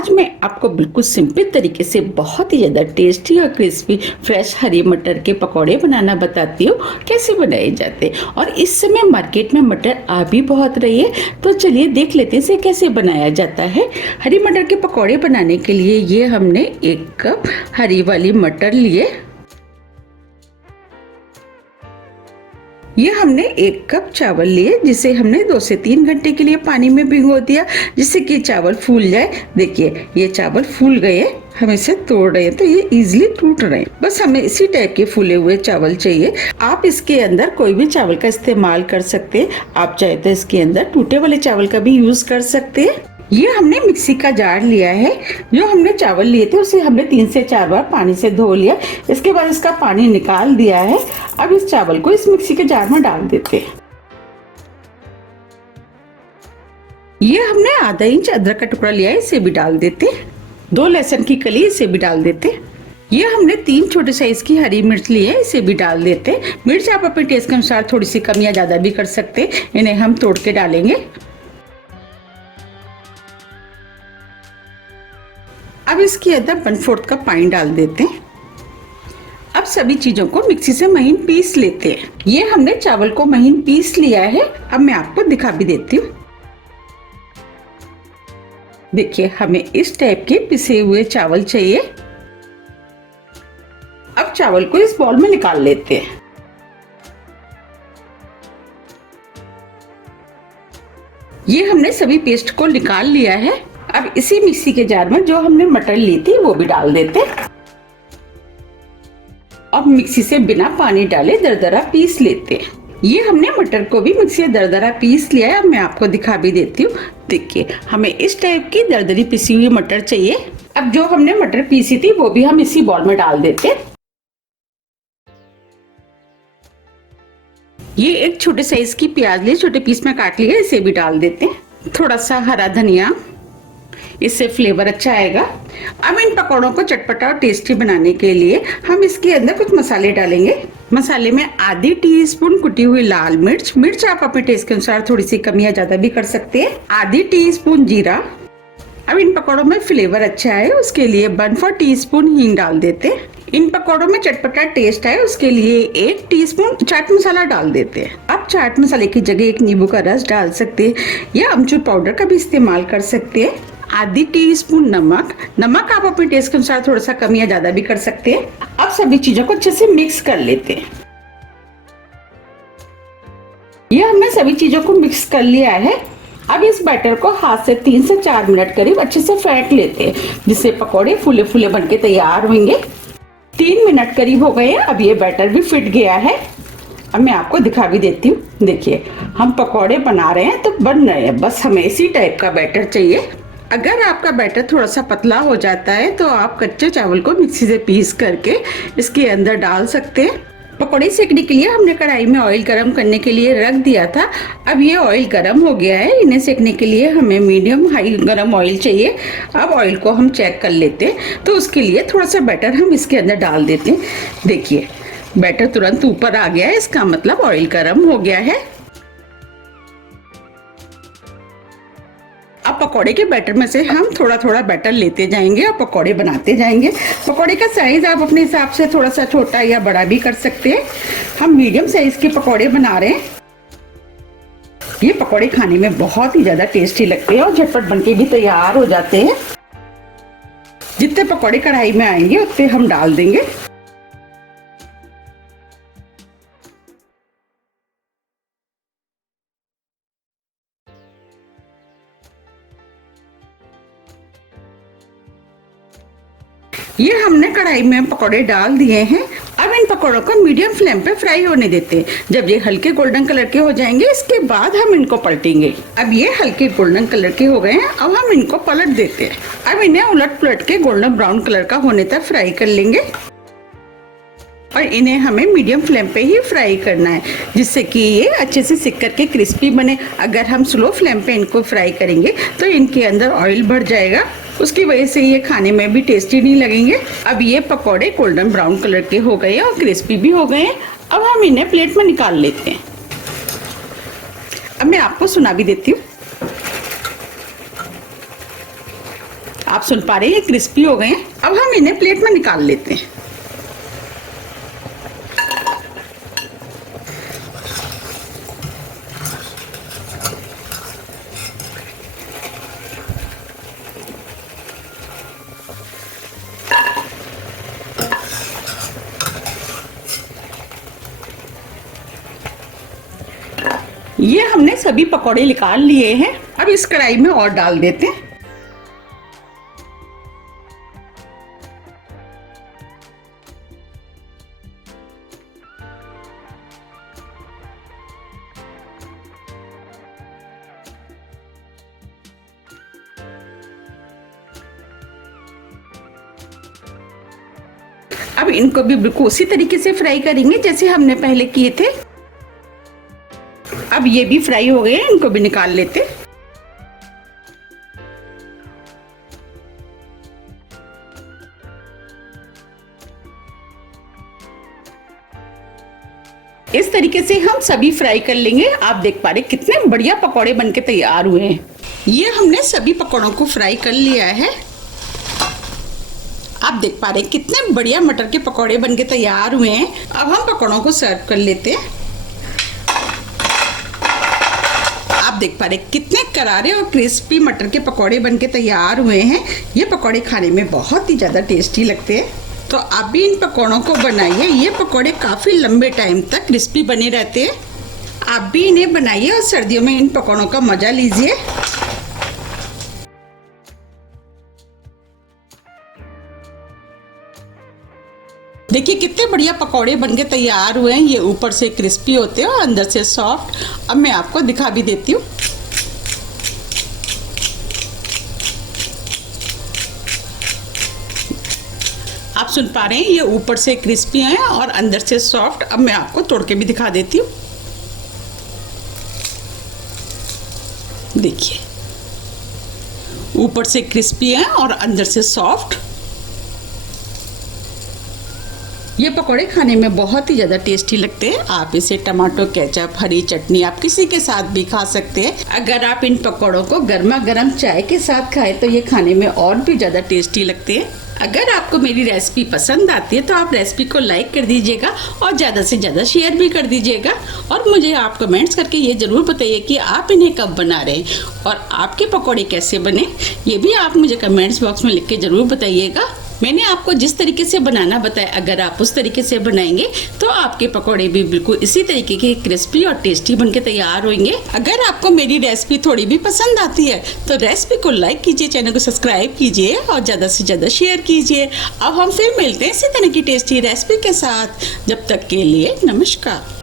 आज मैं आपको बिल्कुल सिंपल तरीके से बहुत ही ज़्यादा टेस्टी और क्रिस्पी फ्रेश हरी मटर के पकौड़े बनाना बताती हूँ कैसे बनाए जाते हैं। और इस समय मार्केट में मटर आ भी बहुत रही है, तो चलिए देख लेते हैं इसे कैसे बनाया जाता है। हरी मटर के पकौड़े बनाने के लिए ये हमने 1 कप हरी वाली मटर लिए। ये हमने 1 कप चावल लिए जिसे हमने 2 से 3 घंटे के लिए पानी में भिगो दिया, जिससे कि चावल फूल जाए। देखिए ये चावल फूल गए, हम इसे तोड़ रहे हैं तो ये इजीली टूट रहे हैं। बस हमें इसी टाइप के फूले हुए चावल चाहिए। आप इसके अंदर कोई भी चावल का इस्तेमाल कर सकते हैं। आप चाहे तो इसके अंदर टूटे वाले चावल का भी यूज कर सकते हैं। ये हमने मिक्सी का जार लिया है। जो हमने चावल लिए थे उसे हमने 3 से 4 बार पानी से धो लिया। इसके बाद इसका पानी निकाल दिया है। अब इस चावल को इस मिक्सी के जार में डाल देते हैं। ये हमने आधा इंच अदरक का टुकड़ा लिया है, इसे भी डाल देते हैं। 2 लहसुन की कली, इसे भी डाल देते हैं। ये हमने 3 छोटे साइज की हरी मिर्च ली है, इसे भी डाल देते हैं। मिर्च आप अपने टेस्ट के अनुसार थोड़ी सी कम या ज्यादा भी कर सकते हैं। इन्हें हम तोड़ के डालेंगे। अब इसके अंदर 1/4 कप पानी डाल देते हैं। अब सभी चीजों को मिक्सी से महीन पीस लेते हैं। ये हमने चावल को महीन पीस लिया है। अब मैं आपको दिखा भी देती हूँ। देखिए हमें इस टाइप के पिसे हुए चावल चाहिए। अब चावल को इस बाउल में निकाल लेते हैं। ये हमने सभी पेस्ट को निकाल लिया है। अब इसी मिक्सी के जार में जो हमने मटर ली थी वो भी डाल देते। अब मिक्सी से बिना पानी डाले दरदरा पीस लेते। ये हमने मटर को भी मिक्सी से दरदरा पीस लिया है। अब मैं आपको दिखा भी देती हूँ। देखिए हमें इस टाइप की दरदरी पिसी हुई मटर चाहिए। अब जो हमने मटर पीसी थी वो भी हम इसी बाउल में डाल देते। ये एक छोटे साइज की प्याज ली, छोटे पीस में काट लिया, इसे भी डाल देते। थोड़ा सा हरा धनिया, इससे फ्लेवर अच्छा आएगा। अब इन पकौड़ों को चटपटा और टेस्टी बनाने के लिए हम इसके अंदर कुछ मसाले डालेंगे। मसाले में आधी टीस्पून कुटी हुई लाल मिर्च, मिर्च आप अपने टेस्ट के अनुसार थोड़ी सी कम या ज्यादा भी कर सकते हैं। आधी टीस्पून जीरा। अब इन पकौड़ों में फ्लेवर अच्छा है उसके लिए 1/4 टीस्पून हींग डाल देते। इन पकौड़ों में चटपटा टेस्ट आए उसके लिए 1 टीस्पून चाट मसाला डाल देते हैं। आप चाट मसाले की जगह 1 नींबू का रस डाल सकते हैं या अमचूर पाउडर का भी इस्तेमाल कर सकते हैं। आधी टीस्पून नमक, नमक आप अपने टेस्ट के अनुसार थोड़ा सा कम या ज्यादा भी कर सकते हैं। अब सभी चीजों को अच्छे से मिक्स कर लेते हैं। ये हमने सभी चीजों को मिक्स कर लिया है। अब इस बैटर को हाथ से 3 से 4 मिनट करीब अच्छे से फेंट लेते हैं, जिससे पकौड़े फूले फूले बनके तैयार होंगे। 3 मिनट करीब हो गए हैं। अब ये बैटर भी फिट गया है। अब मैं आपको दिखा भी देती हूँ। देखिए हम पकौड़े बना रहे हैं तो बन रहे हैं। बस हमें इसी टाइप का बैटर चाहिए। अगर आपका बैटर थोड़ा सा पतला हो जाता है तो आप कच्चे चावल को मिक्सी से पीस करके इसके अंदर डाल सकते हैं। पकौड़े सेकने के लिए हमने कढ़ाई में ऑयल गरम करने के लिए रख दिया था। अब ये ऑयल गरम हो गया है। इन्हें सेकने के लिए हमें मीडियम हाई गरम ऑयल चाहिए। अब ऑयल को हम चेक कर लेते हैं, तो उसके लिए थोड़ा सा बैटर हम इसके अंदर डाल देते हैं। देखिए बैटर तुरंत ऊपर आ गया है, इसका मतलब ऑयल गरम हो गया है। अब पकौड़े के बैटर में से हम थोड़ा थोड़ा बैटर लेते जाएंगे और पकौड़े बनाते जाएंगे। पकौड़े का साइज आप अपने हिसाब से थोड़ा सा छोटा या बड़ा भी कर सकते हैं। हम मीडियम साइज के पकौड़े बना रहे हैं। ये पकौड़े खाने में बहुत ही ज्यादा टेस्टी लगते हैं और झटपट बनके भी तैयार हो जाते हैं। जितने पकौड़े कढ़ाई में आएंगे उतने हम डाल देंगे। ये हमने कढ़ाई में पकौड़े डाल दिए हैं। अब इन पकौड़ों को मीडियम फ्लेम पे फ्राई होने देते हैं। जब ये हल्के गोल्डन कलर के हो जाएंगे इसके बाद हम इनको पलटेंगे। अब ये हल्के गोल्डन कलर के हो गए हैं। अब हम इनको पलट देते हैं। अब इन्हें उलट पुलट के गोल्डन ब्राउन कलर का होने तक फ्राई कर लेंगे और इन्हें हमें मीडियम फ्लेम पे ही फ्राई करना है, जिससे कि ये अच्छे से सिक करके क्रिस्पी बने। अगर हम स्लो फ्लेम पे इनको फ्राई करेंगे तो इनके अंदर ऑयल भर जाएगा, उसकी वजह से ये खाने में भी टेस्टी नहीं लगेंगे। अब ये पकौड़े गोल्डन ब्राउन कलर के हो गए हैं और क्रिस्पी भी हो गए हैं। अब हम इन्हें प्लेट में निकाल लेते हैं। अब मैं आपको सुना भी देती हूँ। आप सुन पा रहे हैं क्रिस्पी हो गए हैं। अब हम इन्हें प्लेट में निकाल लेते हैं। ये हमने सभी पकौड़े निकाल लिए हैं। अब इस कढ़ाई में और डाल देते हैं। अब इनको भी बिल्कुल उसी तरीके से फ्राई करेंगे जैसे हमने पहले किए थे। अब ये भी फ्राई हो गए हैं, इनको भी निकाल लेते। इस तरीके से हम सभी फ्राई कर लेंगे। आप देख पा रहे कितने बढ़िया पकौड़े बनके तैयार हुए हैं। ये हमने सभी पकौड़ों को फ्राई कर लिया है। आप देख पा रहे कितने बढ़िया मटर के पकौड़े बनके तैयार हुए हैं। अब हम पकौड़ों को सर्व कर लेते हैं। आप देख पा रहे कितने करारे और क्रिस्पी मटर के पकौड़े बनके तैयार हुए हैं। ये पकौड़े खाने में बहुत ही ज़्यादा टेस्टी लगते हैं, तो आप भी इन पकौड़ों को बनाइए। ये पकौड़े काफ़ी लंबे टाइम तक क्रिस्पी बने रहते हैं। आप भी इन्हें बनाइए और सर्दियों में इन पकौड़ों का मज़ा लीजिए। देखिए कितने बढ़िया पकौड़े बनके तैयार हुए हैं। ये ऊपर से क्रिस्पी होते हैं और अंदर से सॉफ्ट। अब मैं आपको दिखा भी देती हूँ। आप सुन पा रहे हैं ये ऊपर से क्रिस्पी हैं और अंदर से सॉफ्ट। अब मैं आपको तोड़ के भी दिखा देती हूँ। देखिए ऊपर से क्रिस्पी हैं और अंदर से सॉफ्ट। ये पकौड़े खाने में बहुत ही ज़्यादा टेस्टी लगते हैं। आप इसे टमाटो केचप, हरी चटनी, आप किसी के साथ भी खा सकते हैं। अगर आप इन पकौड़ों को गर्मा गर्म चाय के साथ खाएं तो ये खाने में और भी ज़्यादा टेस्टी लगते हैं। अगर आपको मेरी रेसिपी पसंद आती है तो आप रेसिपी को लाइक कर दीजिएगा और ज़्यादा से ज़्यादा शेयर भी कर दीजिएगा। और मुझे आप कमेंट्स करके ये ज़रूर बताइए कि आप इन्हें कब बना रहे हैं और आपके पकौड़े कैसे बने। ये भी आप मुझे कमेंट्स बॉक्स में लिख के ज़रूर बताइएगा। मैंने आपको जिस तरीके से बनाना बताया, अगर आप उस तरीके से बनाएंगे तो आपके पकौड़े भी बिल्कुल इसी तरीके के क्रिस्पी और टेस्टी बनके तैयार होंगे। अगर आपको मेरी रेसिपी थोड़ी भी पसंद आती है तो रेसिपी को लाइक कीजिए, चैनल को सब्सक्राइब कीजिए और ज़्यादा से ज़्यादा शेयर कीजिए। अब हम फिर मिलते हैं इसी तरह की टेस्टी रेसिपी के साथ। जब तक के लिए नमस्कार।